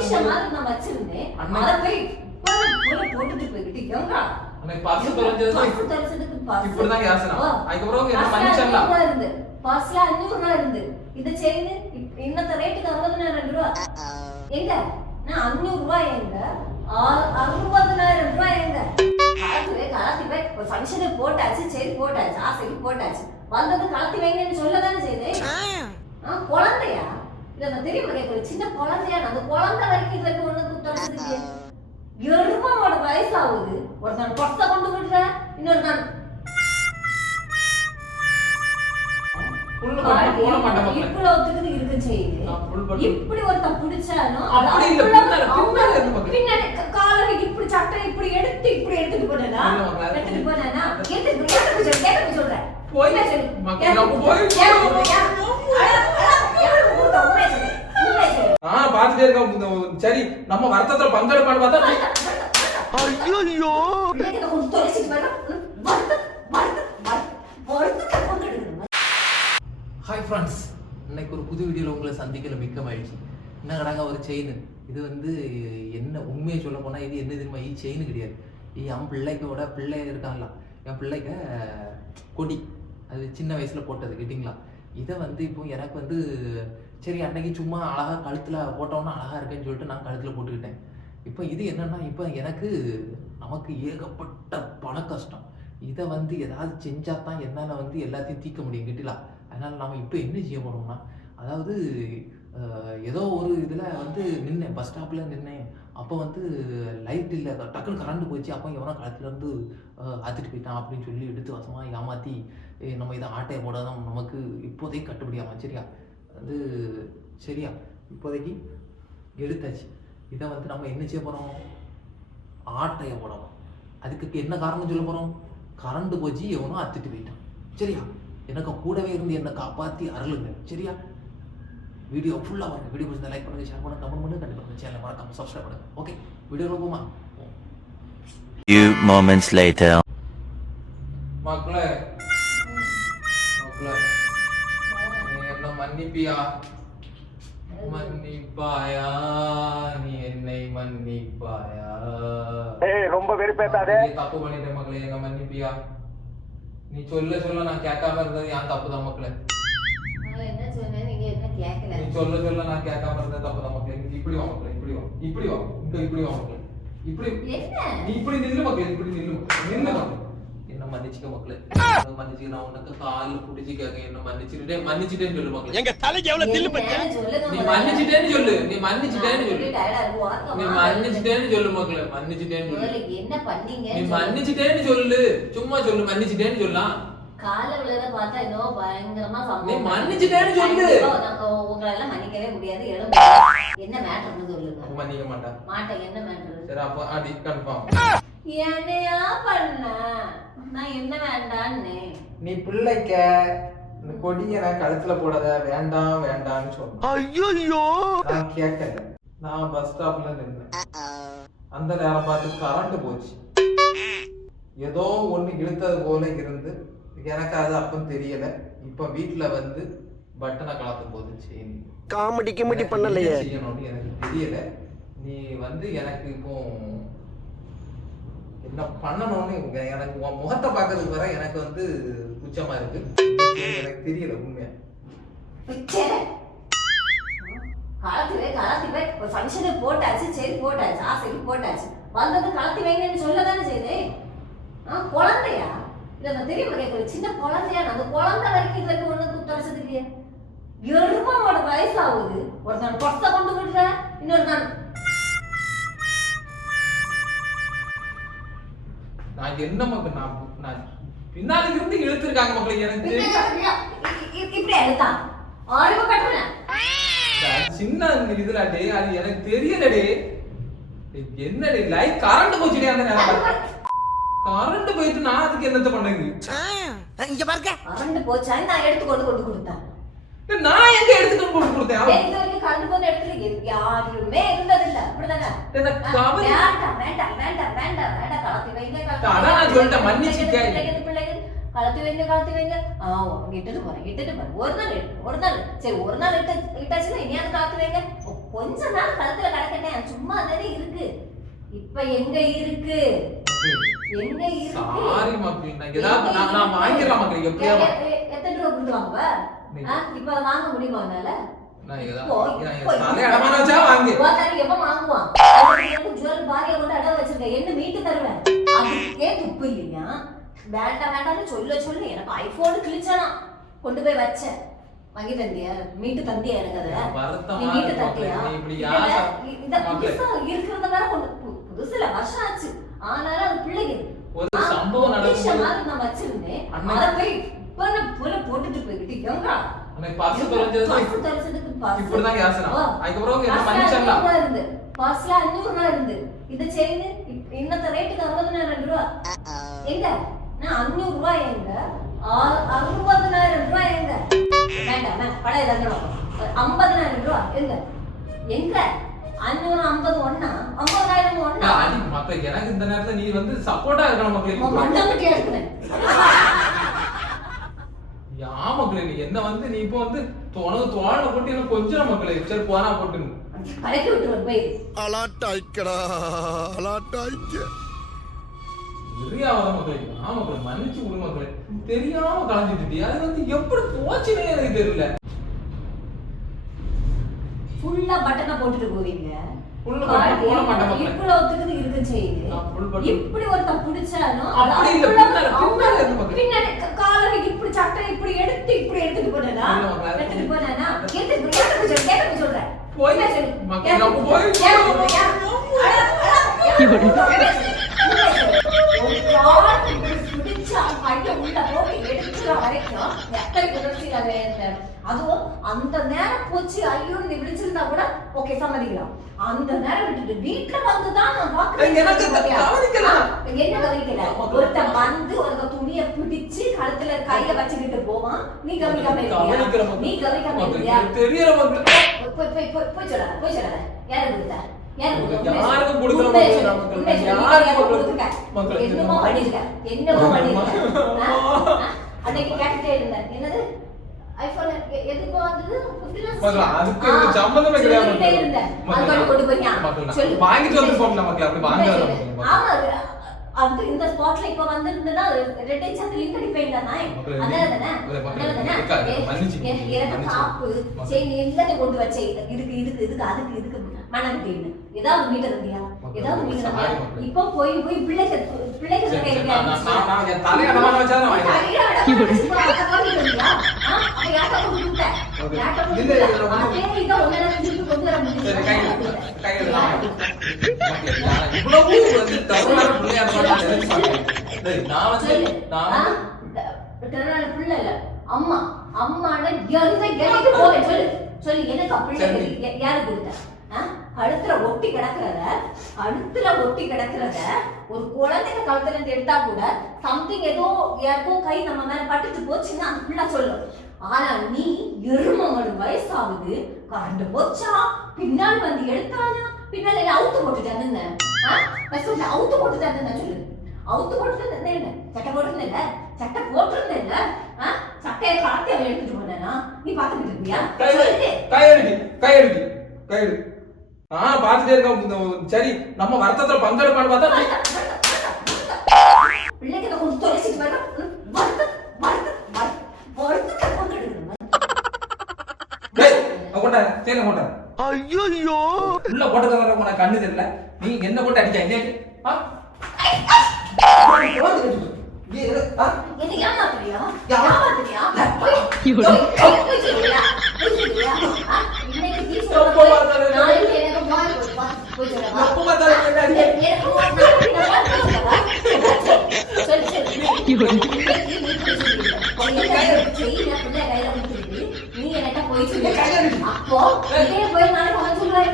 பொக்கிஷமா நான் வச்சிருந்தேன். அத போய் போட்டுட்டு போயிட்டு எங்கடா அன்னைக்கு பர்ஸ் தொலைஞ்சதுக்கு இப்படிதான் யோசனை. அதுக்கப்புறம் என்ன பண்ணிச்சல்ல பர்ஸ்ல 500 ரூபாய் இருந்து. இந்த செயின் இன்னத்த ரேட்டுக்கு 60000 ரூபாய். எங்க நான் 500 ரூபாய் எங்க 60000 ரூபாய் எங்க கலத்தி போய் ஒரு ஃபங்க்ஷனுக்கு போட்டாச்சு. சரி போட்டாச்சு, ஆசைக்கு போட்டாச்சு. வந்தது கலத்தி வைங்கன்னு சொல்லதானே செய்தேன். குழந்தையா இல்ல நான் தெரியுமா கேட்கல, சின்ன குழந்தையா? அந்த குழந்தை வரைக்கும் இதுக்கு ஒண்ணு தொடர்ந்துருக்கு. எருமாவோட வயசு ஆகுது. ஒரு நான் பொட்ட கொண்டு விடுற, இன்னொரு நான் இவ்வளவுத்துக்கு இருக்கு செய்யுது. இப்படி ஒருத்தன் பிடிச்சாலும் பின்னாடி காலரை இப்படி சட்டை இப்படி எடுத்துட்டு போனா கேட்டு சொல்றேன். பாத்துட்டே இருக்கோம். சரி நம்ம வருத்தத்துல பங்கெடுப்பான்னு பார்த்தா ஹாய் ஃப்ரெண்ட்ஸ், இன்னைக்கு ஒரு புது வீடியோவில் உங்களை சந்திக்கல மிக்க மகிழ்ச்சி. என்ன கடாங்க ஒரு செயின். இது வந்து என்ன உண்மையை சொல்ல போனால் இது என்ன தெரியுமா? இது செயின் கிடையாது. என் பிள்ளைக்கோட பிள்ளை இருக்காங்களா, என் பிள்ளைக்க கொடி, அது சின்ன வயசில் போட்டது கேட்டிங்களா. இதை வந்து இப்போ எனக்கு வந்து சரி அன்னைக்கு சும்மா அழகாக கழுத்தில் போட்டோன்னா அழகாக இருக்குன்னு சொல்லிட்டு நான் கழுத்தில் போட்டுக்கிட்டேன். இப்போ இது என்னென்னா, இப்போ எனக்கு நமக்கு ஏகப்பட்ட பண கஷ்டம். இதை வந்து ஏதாவது செஞ்சால் தான் என்னால் வந்து எல்லாத்தையும் தீர்க்க முடியும் கேட்டிங்களா. அதனால் நம்ம இப்போ என்ன செய்ய போகிறோம்னா, அதாவது ஏதோ ஒரு இதில் வந்து நின்னேன், பஸ் ஸ்டாப்பில் நின்னேன். அப்போ வந்து லைட் இல்லை, டக்குன்னு கரண்ட் போயிடுச்சு. அப்போ எவனோ களத்துலேருந்து ஆற்றிட்டு போயிட்டான் அப்படின்னு சொல்லி எடுத்து வசமாக ஏமாற்றி நம்ம இதை ஆட்டையை போடாதான் நமக்கு இப்போதைக்கு கட்டுப்படியாகும். சரியா வந்து சரியா இப்போதைக்கு எடுத்தாச்சு. இதை வந்து நம்ம என்ன செய்ய போகிறோம்? ஆட்டையை போடணும். அதுக்கு என்ன காரணம் சொல்ல போகிறோம்? கரண்ட் போச்சு, எவனோ அத்துட்டு போயிட்டான். சரியா எனக்கு கூடவே இருந்து என்னை காப்பாற்றி அருளுங்க. சரியா வீடியோ ஃபுல்லாக பாருங்க. வீடியோ பிடிச்சா லைக் பண்ணுங்க, ஷேர் பண்ணுங்க, கமெண்ட் பண்ணுங்க, கண்டிப்பாக சேனலை மறக்காம சப்ஸ்கிரைப் பண்ணுங்க. ஓகே வீடியோல போமா. Few moments later. மக்களே நீ என்ன மன்னிப்பியா? மன்னிப்பாயா? நீ என்னை மன்னிப்பாயா? ரொம்ப வெறுப்பேத்தாதே. தப்பு பண்ணிட்டேன் மக்களே, எங்க மன்னிப்பியா? நீ சொல்ல நான் கேட்காம இருந்தது என் தப்பு தான் மக்களே. என்ன சொன்னேன் நீங்க என்ன கேட்கல. நீ சொல்ல நான் கேட்காம இருந்தது தப்பு தான் மக்களே. இப்படி வா மக்களே, இப்படி வா இப்படி வா மக்களே. இப்படி நீ இப்படி நில்லு மக்களே, இப்படி நில்லு மக்களே. என்ன மன்னிச்சுக்க மக்களே, மன்னிச்சுக்க. நான் உனக்கு காலில் பிடிச்சி கேட்க என்ன மன்னிச்சுட்டேன்னு சொல்லு மக்களே. எங்க தலைக்கு எவ்வளவு தில்லு பச்ச. நீ மன்னிச்சுட்டேன்னு சொல்லு மக்களே. மன்னிச்சுட்டேன்னு சொல்லு. என்ன பண்ணீங்க? நீ மன்னிச்சுட்டேன்னு சொல்லு, சும்மா சொல்லு மன்னிச்சுட்டேன்னு சொல்லலாம். கால விளையாட பார்த்தா இன்னும் பயங்கரமா நீ மன்னிச்சுட்டேன்னு சொல்லு. உங்களை எல்லாம் மன்னிக்கவே முடியாது. என்ன மேட்டர்னு சொல்லுங்க. மன்னிக்க மாட்டேன். என்ன மேட்டர்? சரி அப்ப அடி கன்ஃபார்ம். என்னையா பண்ண? நான் என்ன வேண்டான்னு நீ பிள்ளைக்க இந்த கொடியை நான் கழுத்துல போடாத, வேண்டாம்னு சொன்னேன். ஐயோ நான் கேட்கல. நான் பஸ் ஸ்டாப்ல நின்னேன். அந்த நேரம் பார்த்து கரண்ட் போச்சு. ஏதோ ஒண்ணு இழுத்தது போல இருந்து எனக்கு அது அப்பவும் தெரியல. இப்ப வீட்டுல வந்து பட்டனை கலத்தும் போது செயின் காமெடி பண்ணலையே செய்யணும்னு எனக்கு தெரியல. நீ வந்து எனக்கு இப்போ என்ன பண்ணணும்னு எனக்கு முகத்தை பார்க்கறதுக்கு வர எனக்கு வந்து உச்சமா இருக்கு. எனக்கு தெரியல உண்மையா. கலத்தி போய் ஒரு ஃபங்க்ஷனுக்கு போட்டாச்சு. சரி போட்டாச்சு, ஆசைக்கு போட்டாச்சு. வந்தது கலத்தி வைங்கன்னு சொல்லதானே செய்தேன். குழந்தையா இல்ல நான் தெரியுமா கேட்கல, சின்ன குழந்தையா? அந்த குழந்தை வரைக்கும் இதுக்கு ஒண்ணு தொடச்சதுக்கு எருமாவோட வயசு ஆகுது. ஒரு நான் பொட்ட கொண்டு விடுற, இன்னொரு நான் என்ன மக்கள் நான் பின்னாடி இருந்து இழுத்துருக்காங்க மக்கள். எனக்கு இப்படி எடுத்தான் ஆர்வ கட்டுறேன். சின்ன இதுலாட்டே அது எனக்கு தெரியலடே. என்னடே லைட் கரண்ட் போச்சுடே. அந்த நேரம் கரண்ட் போயிட்டு நான் அதுக்கு என்னத்த பண்ணுங்க? இங்க பாருங்க, கரண்ட் போச்சா? நான் எடுத்து கொண்டு கொடுத்தேன். நான் எங்க எடுத்துட்டு கொண்டு கொடுத்தேன்? எங்க வரைக்கும் கரண்ட் போன இடத்துல யாருமே இருந்ததில்ல. அப்படிதானே? வேண்டாம் கலத்தி வைங்க. அதான் நான் சொல்லிட்டேன் மன்னிச்சுக்க. கலத்தி வைங்க. இட்டுட்டு போறேன். ஒரு நாள் சரி, ஒரு நாள் இட்டாச்சுன்னா இனியாவது கலத்தி வைங்க. கொஞ்ச நாள் கழுத்துல கிடக்கட்டேன். சும்மா தானே இருக்கு. இப்ப எங்க இருக்கு? எங்க இருக்கு? சாரி மக்களே, நான் ஏதாவது நான் வாங்கிரலாம் மக்களே. எப்படியா எத்தனை ரூபாய் கொடுத்து வாங்குவ? இப்ப அதை வாங்க முடியுமா என்னால? நான் ஏதாவது அடமான வச்சா வாங்கு. எப்ப வாங்குவான்? ஜுவல் பாரியா கொண்டு அடவு வச்சிருக்க, என்ன மீட்டு தருவேன்? அதுக்கே துப்பு இல்லையா? வேண்டாம் வேண்டாம்னு சொல்ல எனக்கு ஐபோன் கிழிச்சானா கொண்டு போய் வச்சேன். வாங்கி தந்தியா? மீட்டு தந்தியா? எனக்கு அதை நீ மீட்டு தந்தியா? இந்த புதுசா இருக்கிறத வேற கொண்டு புதுசுல வருஷம் ஆச்சு. ஆனாலும் அது பிள்ளைங்க ஒரு சம்பவம் நடக்கும் நான் வச்சிருந்தேன். அதை போய் போல போட்டுட்டு போய்கிட்டு எங்கா அன்னைக்கு பர்ஸ் தொலைஞ்சதுக்கு இப்படிதான் கேசனா. அதுக்கப்புறம் என்ன பண்ணிச்சலாம் இருந்து பர்ஸ்ல 500 ரூபாய் இருந்து. இந்த செயின் இன்னத்த ரேட்டுக்கு 60000 ரூபாய். எங்க நான் 500 ரூபாய் எங்க 60000 ரூபாய் எங்க? வேண்டாம் பழைய தங்கணும் 50000 ரூபாய் எங்க? எங்க 550 ஒண்ணா 50000 ஒண்ணா? மக்கள் எனக்கு இந்த நேரத்துல நீ வந்து சப்போர்ட்டா இருக்கணும் மக்களுக்கு. மண்டபம் கேட்கிறேன். யா மக்களே, நீ என்ன வந்து நீ இப்போ வந்து உனக்கு தோழ போட்டு என்ன கொஞ்சம் மக்களே சரி போனா போட்டு கலக்கி விட்டுருவேன் போய். அலாட்டாய்க்கடா அலாட்டாய்க்க தெரியாத மக்களே. மக்களே மன்னிச்சு விடு மக்களே, தெரியாம கலந்துட்டு அது வந்து எப்படி போச்சுன்னே எனக்கு தெரியல. ஃபுல்லா பட்டனை போட்டுட்டு போவீங்க. ஃபுல்லா பட்டன் போட மாட்டேன் மக்களே. இவ்வளவுத்துக்கு இருக்கு செய்யுது. இப்படி ஒருத்த புடிச்சாலும் அப்படி இல்ல, பின்னால இருந்து மக்களே. பின்னாடி காலரை இப்படி சட்டை இப்படி எடுத்துட்டு போனேனா? எடுத்துட்டு போனேனா? கேட்டு சொல்றேன். போய் மக்களே நான் போய் அதுவும் அந்த நேரம் போச்சு ஐயோ நீ விழிச்சிருந்தா கூட ஓகே சம்மதிக்கலாம். அந்த நேரம் விட்டுட்டு வீட்டுல வந்துதான் நான் பாக்குறேன். என்ன கவனிக்கல? ஒருத்தன் வந்து ஒரு துணியை பிடிச்சு கழுத்துல கையில வச்சுக்கிட்டு போவான். நீ கவனிக்காம இருக்கியா? நீ கவனிக்காம இருக்கியா? தெரியல மக்களே. போய் சொல்லாத. யாரு கொடுத்தா? யாருக்கும் கொடுக்கல மக்களே. என்னமோ பண்ணிருக்க அன்னைக்கு கேட்டுட்டே இருந்தேன். என்னது ஐபோன் எதுக்கு வந்தது? அதுக்கு சம்பந்தமே கிடையாது. கொண்டு போறியா? வாங்கிட்டு வந்து போன மக்களே அப்படி வாங்குறாங்க. ஆமா அது இந்த ஸ்பாட்ல இப்ப வந்திருந்தா ரெட் சாட் லிங்க் அடிப்பேன்டா நான். அதானே எனக்கு காப்பு சரி நீ எங்கட்ட கொண்டு வச்சே இதுக்கு அதுக்கு மனக்கிட்டேன்னு ஏதாவது மீட்டர் இருந்தியா? ஏதாவது மீட்டர் இருந்தியா? இப்போ போய் பிள்ளைக்கு கையில நான் என் தலைய அடமான வச்சா நான் அம்மா அம்மாட சொல்லு எனக்கு பிள்ளை யாரு கொடுத்த? கழுத்துல ஒட்டி கிடக்குறத ஒரு குழந்தைங்க கழுத்துல இருந்து எடுத்தா கூட சம்திங் ஏதோ யாருக்கோ கை நம்ம மேல பட்டுட்டு போச்சுன்னா அந்த பிள்ளை சொல்லும். ஆனா நீ எருமோட வயசாகுது கரண்ட் போச்சா பின்னால் வந்து எடுத்தானா பின்னால அவுத்து போட்டுட்டான்னு அவுத்து போட்டுட்டான்னு சொல்லு. அவுத்து போட்டு என்ன சட்டை போட்டுருந்த சட்டை போட்டிருந்த சட்டையை கலத்தி அவன் எடுத்துட்டு போனா நீ பாத்துக்கிட்டு இருக்கியா? கையெடு நான் பாத்துட்டே இருக்கேன். சரி நம்ம வருத்தத்துல பங்கெடுப்பான்னு பார்த்தா பிள்ளைக்கு கொஞ்சம் தொலைச்சிட்டு வர ஐயோ உள்ள போட்டத கண்ணு தெரியல. நீ என்ன போட்டு அடிச்சா என்ன நீ என்ன போய் அப்போ போய் நாளைக்கு சொல்றேன்